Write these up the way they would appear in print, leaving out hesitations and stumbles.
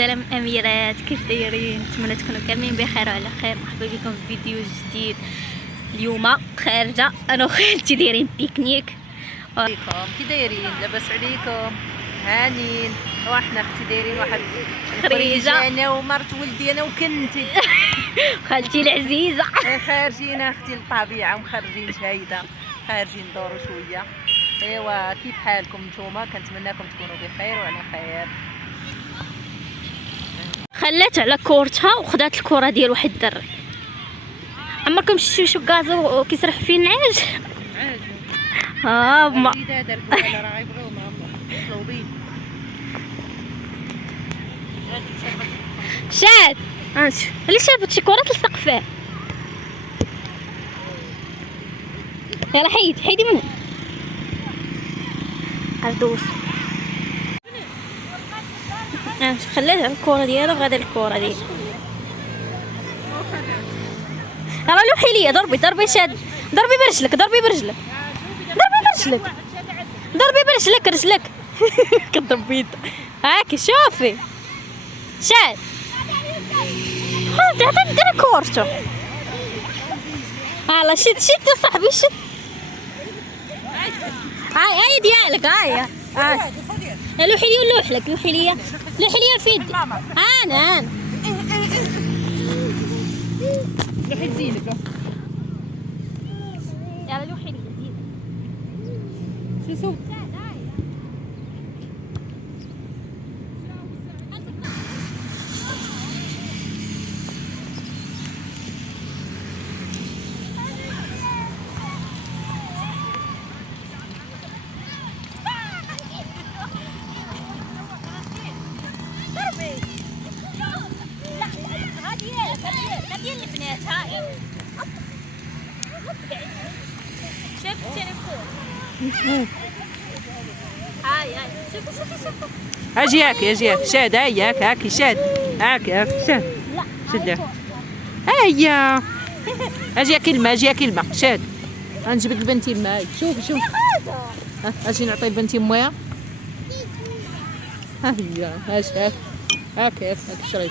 سلام اميرات، كيف دايرين؟ نتمنى تكونوا كاملين بخير وعلى خير. مرحبا بكم في فيديو جديد. اليوم خارجه انا وخالتي دايرين بيكنيك. كي دايرين؟ لاباس عليكم؟ هانين. وحنا اختي دايرين واحد خريجه انا ومرت ولدي انا وكنتي خالتي العزيزه. خارجين اختي للطبيعه ومخرجين شهيده، خارجين ندوروا شويه. ايوا كيف حالكم نتوما؟ كنتمنىكم تكونوا بخير وعلى خير. خلات على كورتها وخدات الكره ديال واحد الدري. عمركم شفتوا شو كازو كيسرح فيه النعاج؟ ها ما راه غيبغيو مطلوبين. شاد اللي شافت شي كره تلصق فيه. يلا حيدي منه عردوس. خليت الكره ديالها وغادا الكره ديالي. يلا لوحي ليا. ضربي شاد. ضربي برجلك رجلك كضرب بيدها. هاكي شوفي شاد. عطيني دير كورته. يلا شد صاحبي شد. هاي ديالك هاي. لوحي ليا في يدي. انا لوحي تزينك. يلا لوحي ليا زيد. شوف هذه البنات. هاي شفت التليفون. هاي شوفي اجيك شاد. هاكي شاد. هاكي شاد. شد هيا. اجي كلمه شاد. غنجيب لك البنتي الماء. شوفي اجي نعطي البنتي مويه. ها هي هاك شريت.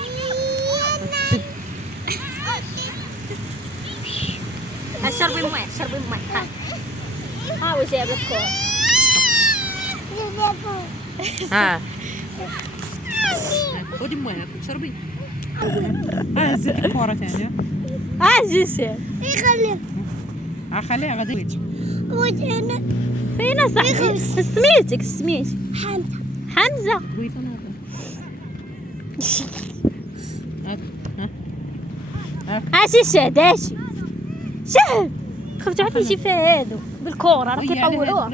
شربي مويه. ها وجايب لك كوره. ها خذي مويه شربي. زيد كوره ثانيه. جيسي خليها غادي. فينا صاحبي. سميتك حمزه. شاد خفت عاد يجي فيه هادو بالكوره راه كيطولوها.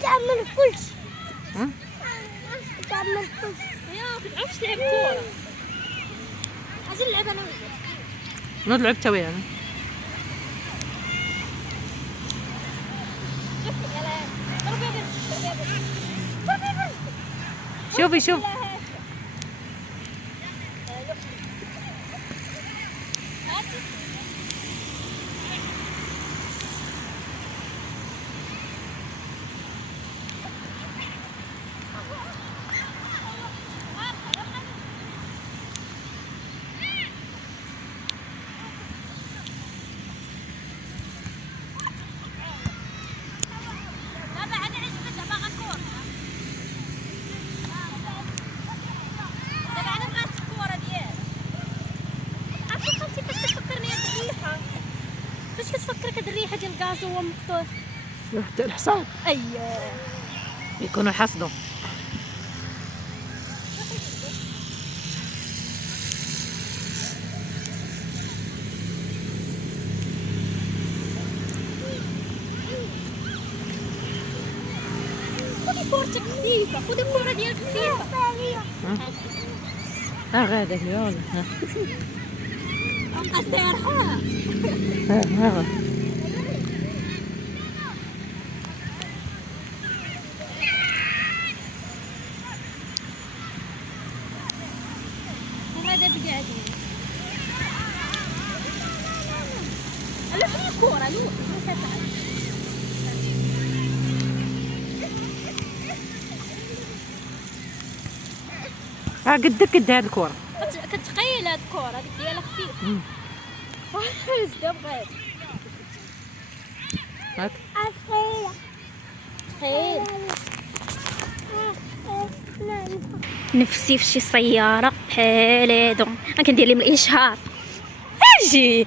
تعمل كلشي. ما تعرفش تلعب كوره. اجي نلعب انا وياك. نلعب توي انا. شوفي فاش كتفكرك هاد الريحه ديال الغاز وهو مقطوع؟ ريحة الحصاد. اييه يكونوا حصدوا. خذي كورتك خفيفه. خذي الكوره ديالك خفيفه. غادا يلا. استرحوها. ها هذا بقعدين. لوحي الكورة لوحي. قدك قد هاد الكره. كتقيل هاد الكره هذيك ديالها خفيفه. زيد بغيت هاك خير نفسي في شي سياره بحال هادو. انا كندير لهم الاشهار. اجي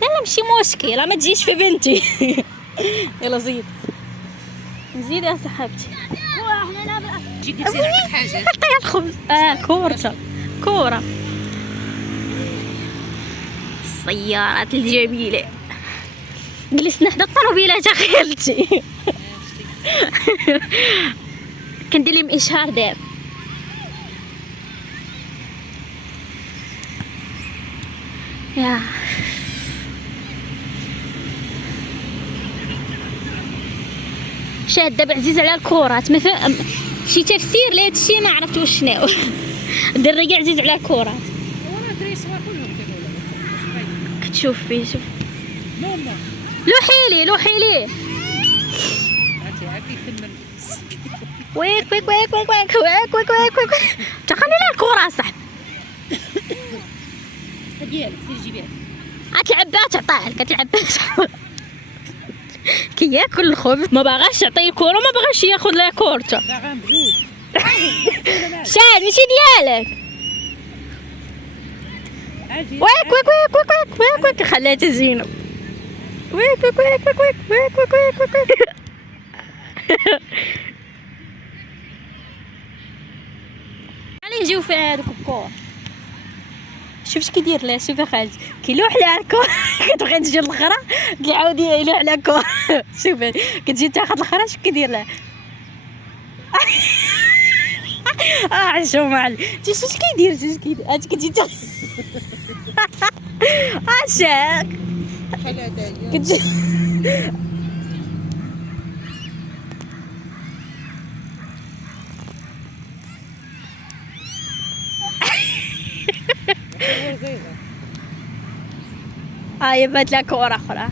لا ماشي مشكل، ما تجيش في بنتي. يلا زيد زيد يا صاحبتي. جي قلتي لها حاجه. عطيها الخبز. كورة السيارات الجميلة. جلسنا حدا الطوموبيلات خالتي. كندير لهم اشهار دابا. يا شاد دابا عزيز على الكرات. ما شي تفسير لهذا الشيء ما عرفت واش شنو. الدري كاع عزيز على الكرات. وانا الدراري الصغار كلهم كيقولوا كتشوف فيه شوف ماما لوحي ليه عرفتي هاك يكمل. ويك ويك ويك ويك ويك ويك ويك ويك ويك تخلي لها الكرة صاحبي. ديالك سير جيبيها. غتلعب بها تعطيها لك. كتلعب بها كياكل الخبز. ما باغاش يعطيه الكرة، ما باغاش ياخذ لها كورته. باغا بجوج. شاد ماشي ديالك. ويك ويك ويك ويك ويك ويك خليتها زينب. ويك ويك ويك ويك ويك ويك ويك ويك ويك. علي يجيو فيها هذوك الكور. شوف اش كيدير لها. شوف خالتي كيلوح لها الكور. كتبغي تجي الاخرى كيعاود يلوح لها الكور. شوف كتجي تاخذ الاخرى شوف كيدير لها. عشو معل شوف اش كيدير. شوف كيدير هاد كتجي عشاك كتجي. هاي بات لها كورة أخرى.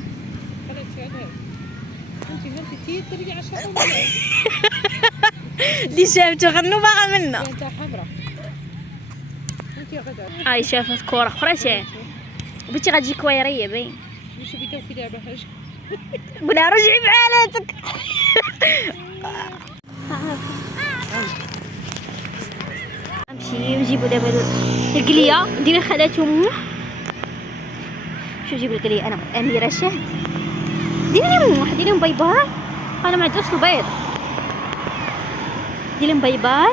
اللي شافته غنوا باغا منا. هاي شافت كورة أخرى شاف بنتي غتجي كويرية باين. ماشي بداو في لعبه حاجه. قلنا رجعي بحالاتك. نمشي نجيبو دابا القليه ندير خالاتهم. شوف جيب القليه انا اميره شاهد. ديري لهم باي باي. انا ما عنديش البيض. ديري لهم باي باي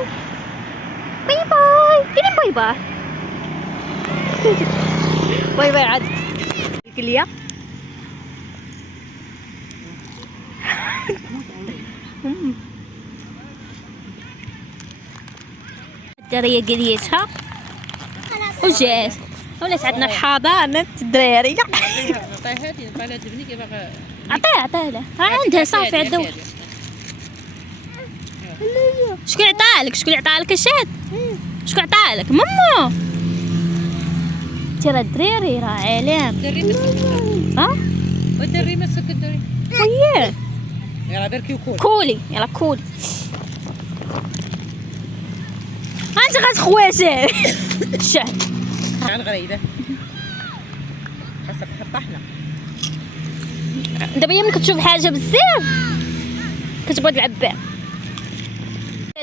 باي باي. ديري باي باي باي باي عاد القليه. الدريه قليتها وجات ولات عندنا الحضانه الدراري. عطيها لي نبقى لها تبني كي باغا. عطيها لها. عندها صافي عندها. شكون عطالك الشاد؟ شكون عطالك؟ ماما ترى الدراري راه علام. دري مسك. ها ودري مسك الدري. اييه يلا بركي وكول. كولي يلا كولي. انت غتخواتي الشاد عن غريبه حسب حطحنا. دابا يمكن تشوف حاجه بزاف كتبغي تلعب بها.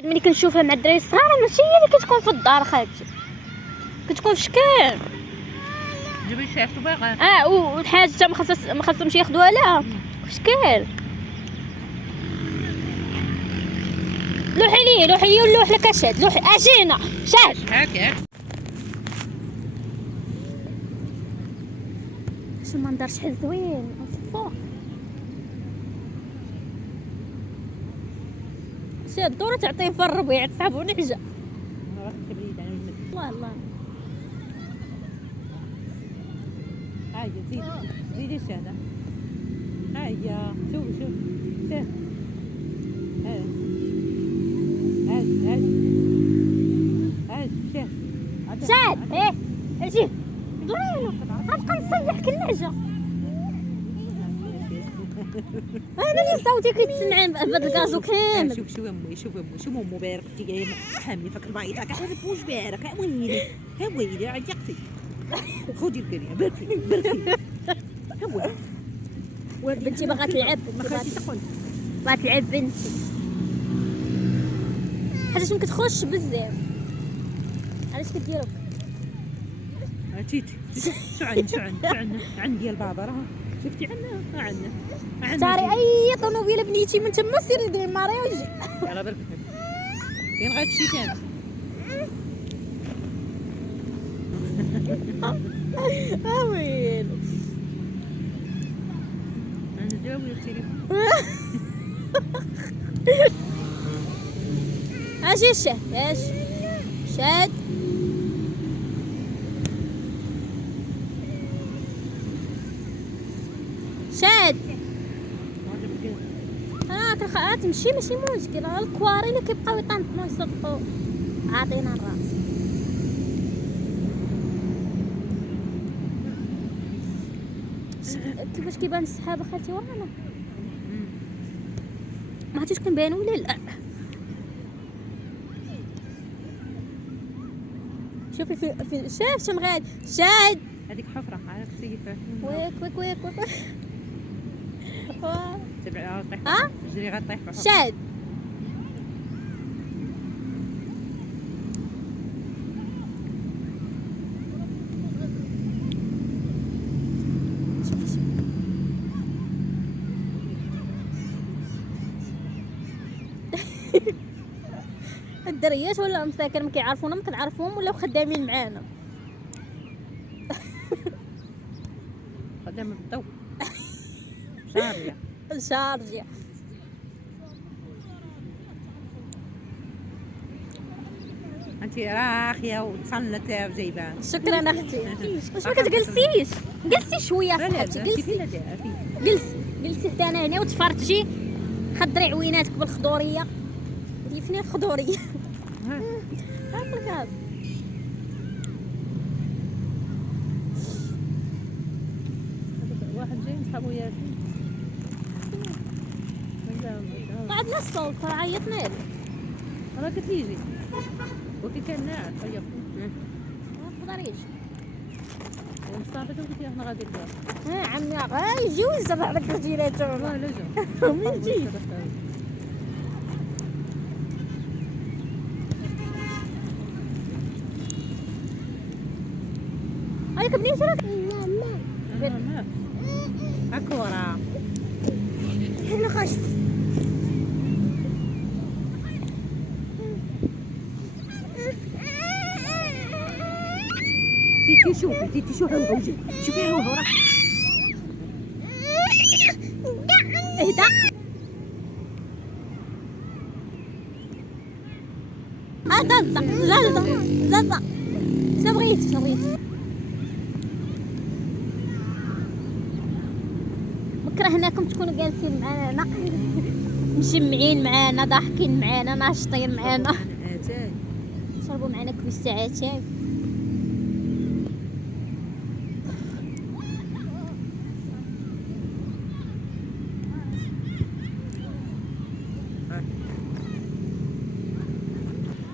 ملي كنشوفها مع الدراري الصغار ماشي هي اللي كتكون في الدار خالتي، كتكون في شكل. جيبي شافتو باغا. والحاجه حتى ما خاصهمش ياخذوها لها في شكل. لوحي لي ونلوح لك اشاد. لوحي اجينا شاد هاك شو المنظر شحال زوين فوق. شاد دورة تعطيه في الربيع تصاحبو نعجة. والله هاي زيدي الشهادة. هيا شوف شوف شاد ايه اجي دورينا غنبقى نصيح كالنعجة. انا اللي صوتي كيتسمع بهذا الكازو كامل. شوف امي، شوف امو بارك انت جايه حامي فك الماء تاعك واش بارك ها ويلي عيقتي. خذي الكريه بركي بنتي باغا تلعب، باغا تلعب بنتي حاجه ما كتخرجش بزاف. علاش كديروا تيتي شو عندي البابا راه شفتي عندنا اختاري اي طوموبيله بنيتي من تما سيري ديري ماري وجي. على بركة فين غتمشي ثاني؟ ويلو انا جاوبي التليفون. اجي الشهد ايش شاد شاد تمشي ماشي مشكل. الكواري اللي كيبقاو يطنطنوا يصدقوا عاطينا الراس. كيفاش كيبان السحاب اخاتي ورانا ما عرفتش كنبانو ولا لا. شوفي في شاف شمغاد شاد هذيك حفره عارف تسيفها ويك تبع طيح. جري غطيح في حفره. شاد الدريات ولا مساكن ما كيعرفونا ما كنعرفوهم ولا خدامين معانا. خدامه بالضوء شارجه انت راخيه وتصنت وجايبان. شكرا اختي. واش ما كتجلسيش؟ جلسي شويه صاحبتي جلسي حتى انا هنا وتفرجي. خضري عويناتك بالخضوريه. فين الخضوريه؟ ها الغاز واحد جاي نصحابو ياسين ما عندنا الصوت راه عيطنا له راه قلت لي يجي وكي كان ناعس طيب ما تقدريش ومصطفى قلت لي احنا غادي نبدا عمي يجيو يزرع لك رجيلاتهم. لا لازم مين يجي هايك بنيتي راك لا هاكو ورا حنا خاش تيتي شوفي هو وجه شوفي هو راه اهدى. زازا شبغيتي كرهناكم تكونوا جالسين معنا مجمعين معنا ضاحكين معنا ناشطين معنا شربوا معنا كويس ساعات شاي.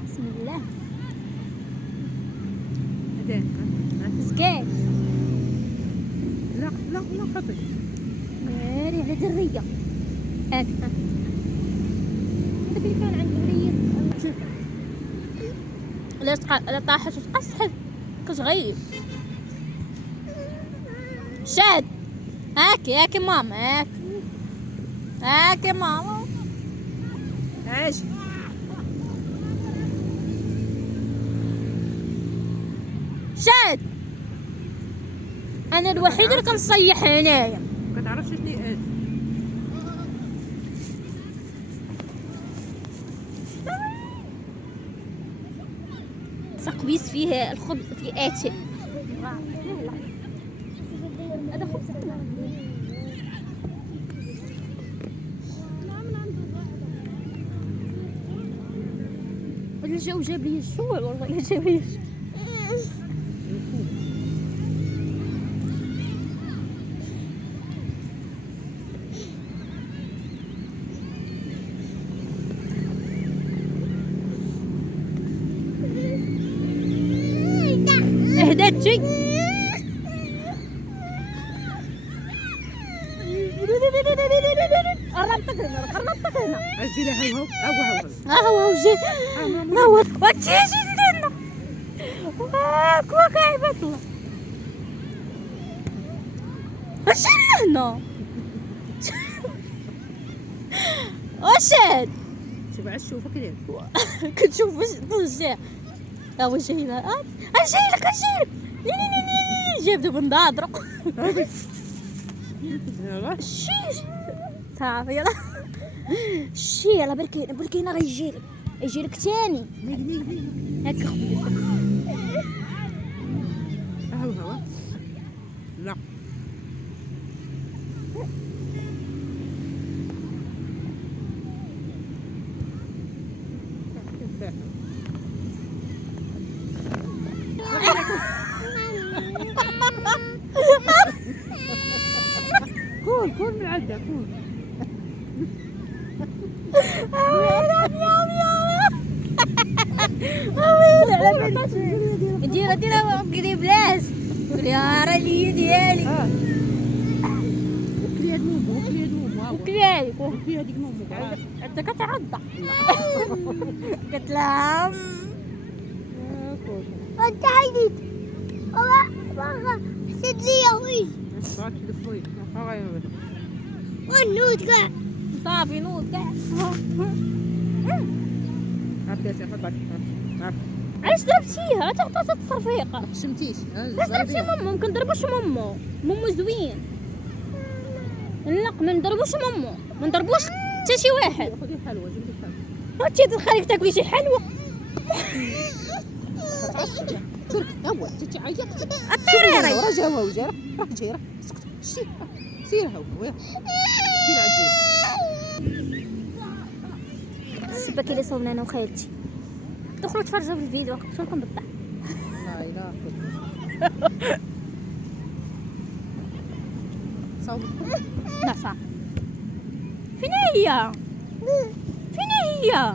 بسم الله سكين. لا خطي ناري على درية. هذاك اللي كان عند درية لا طاحت وتقصحت كتغيب. شاد هاكي ماما هاكي ماما اجي شاد. انا الوحيده اللي كنصيح هنايا. كتعرفش شنو اجي سقبيس فيه الخبز في اتي. هذا خبز الجو جاب لي الجوع والله جاب لي هنا القرن نطك هنا اجي لها هو هو جيت نوض وتجي لنا كوا كايبه الله اش هنا وشاد شوف عاد شوفك ليه كتشوف واش طلع ها هو جاي لها اجي لك جاب دابا نضاضرو شيش صافي يلا شي يلا بركينا غيجيلك ثاني هكا خويا هو لا كون من عندك كون ديرها كدي بلاش قولي راه لي ديالي وكلي هاد مومو وكلي هاد مومو وكلي وكلي هاديك مومو انت كتعضى قلت لها انت عيدت بابا سد لي يا خويا صافي دفوي غير ونوت كاع صافي نوت كاع عرفتي حطك علاش ضربتيها تعطات التصرفيقه شمتيش علاش ضربتي مامو ما كنضربوش مامو زوين لا ما نضربوش مامو ما نضربوش حتى شي واحد خذي حلوه جبدي حلوه هاتي تخليك تاكلي شي حلوه ترك هو انت عيطتي الطريري راه جا هو جا راه جاي راه سكت شتي سير هو سير عندي السباكي اللي صوبنا انا وخالتي دخلوا تفرجوا في الفيديو شنو لكم بالضبط لا اله صوب لا صح فين هي شنو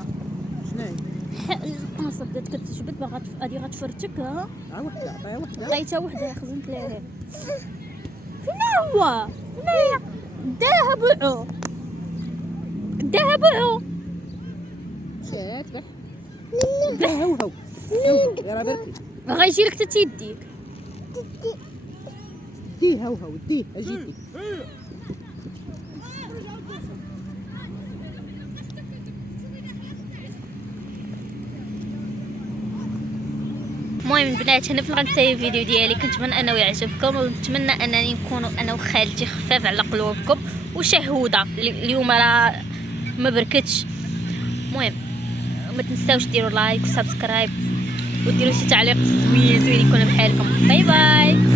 القناصه بدات كتجبد باغا غادي غتفرتك ها وحده عطيها وحده لقيتها وحده خزنت ليها فين هو هي داها بوعو شات بح هو يا راه بركي غيجي لك حتى يديك ديه هو ديه اجي المهم البنات هنا فين غنتهي الفيديو ديالي. كنتمنى انه يعجبكم ونتمنى انني نكونوا انا وخالتي خفاف على قلوبكم وشهوده. اليوم راه ما بركتش. المهم ما تنساوش ديروا لايك وسبسكرايب وديروا شي تعليق زوين يكون بحالكم. باي باي.